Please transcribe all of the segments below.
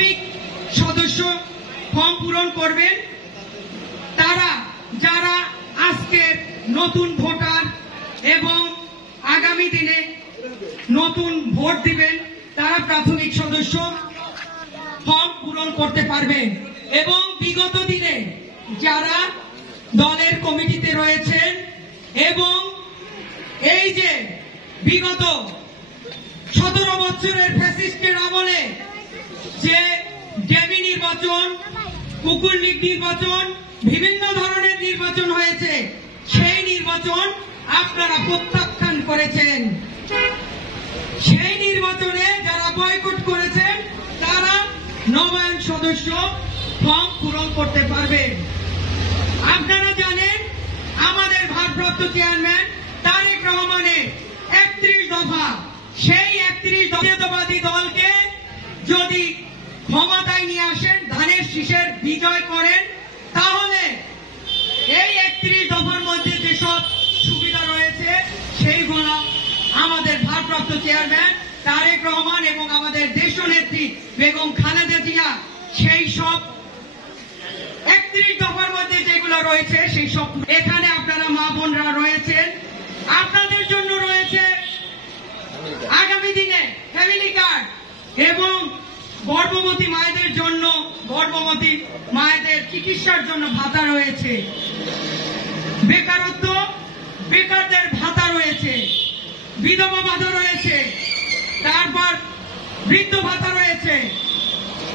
প্রাথমিক সদস্য ফর্ম পূরণ করবেন। তারা যারা আজকের নতুন ভোটার এবং আগামী দিনে নতুন ভোট দিবেন তারা প্রাথমিক সদস্য ফর্ম পূরণ করতে পারবেন। এবং বিগত দিনে যারা দলের কমিটিতে রয়েছেন এবং এই যে বিগত 17 বছরের ফ্যাসিস্টের আমলে যে ডেমি নির্বাচন, কুকুর লীগ নির্বাচন, বিভিন্ন ধরনের নির্বাচন হয়েছে, সেই নির্বাচন আপনারা প্রত্যাখ্যান করেছেন। সেই নির্বাচনে যারা বয়কট করেছেন তারা নবায়ন সদস্য ফর্ম পূরণ করতে পারবে। আপনারা জানেন আমাদের ভারপ্রাপ্ত চেয়ারম্যান তারেক রহমানের 31 দফা, সেই 31 জাতীয়তাবাদী দলকে যদি ক্ষমতায় নিয়ে আসেন, ধানের শীষের বিজয় করেন, তাহলে এই 31 দফার মধ্যে যেসব সুবিধা রয়েছে সেইগুলো আমাদের ভারপ্রাপ্ত চেয়ারম্যান তারেক রহমান এবং আমাদের দেশনেত্রী বেগম খালেদা জিয়া সেই সব 31 দফার মধ্যে যেগুলো রয়েছে সেই সব এখানে আপনারা মা বোনরা রয়েছেন, আপনাদের জন্য রয়েছে আগামী দিনে ফ্যামিলি কার্ড এবং গর্ভবতী মায়েদের জন্য গর্ভবতী মায়েদের চিকিৎসার জন্য ভাতা রয়েছে, বেকারদের ভাতা রয়েছে, বিধবা ভাতা রয়েছে, তারপর বৃদ্ধ ভাতা রয়েছে।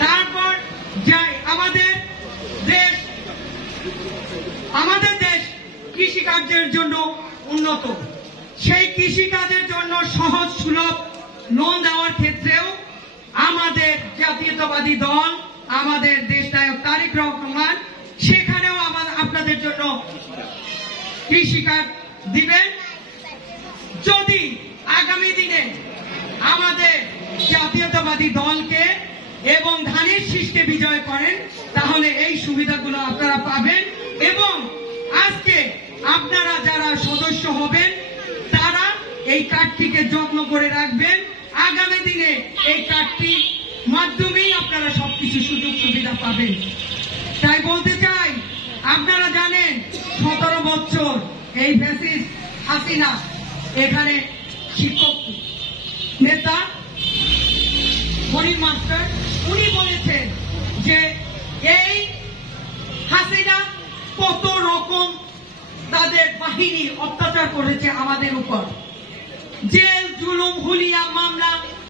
তারপর যাই আমাদের দেশ কৃষিকার্যের জন্য উন্নত, সেই কৃষিকাজের জন্য সহজ সুলভ লোন দেওয়ার ক্ষেত্রেও আমাদের জাতীয়তাবাদী দল, আমাদের দেশনায়ক তারেক রহমান সেখানেও আপনাদের জন্য কৃষিকাজ দিবেন। যদি আগামী দিনে আমাদের জাতীয়তাবাদী দলকে এবং ধানের শীষকে বিজয় করেন তাহলে এই সুবিধাগুলো আপনারা পাবেন। এবং আজকে আপনারা যারা সদস্য হবেন তারা এই কার্ডটিকে যত্ন করে রাখবেন। আগামী দিনে এই কার্ডটির মাধ্যমেই আপনারা সবকিছু সুযোগ সুবিধা পাবেন। তাই বলতে চাই, আপনারা জানেন 17 বছর এই ফ্যাসিস্ট হাসিনা এখানে শিক্ষক নেতা মনির মাস্টার উনি বলেছেন যে এই হাসিনা কত রকম তাদের বাহিনী অত্যাচার করেছে আমাদের উপর, জেল, জুলুম, হুলিয়া, মামলা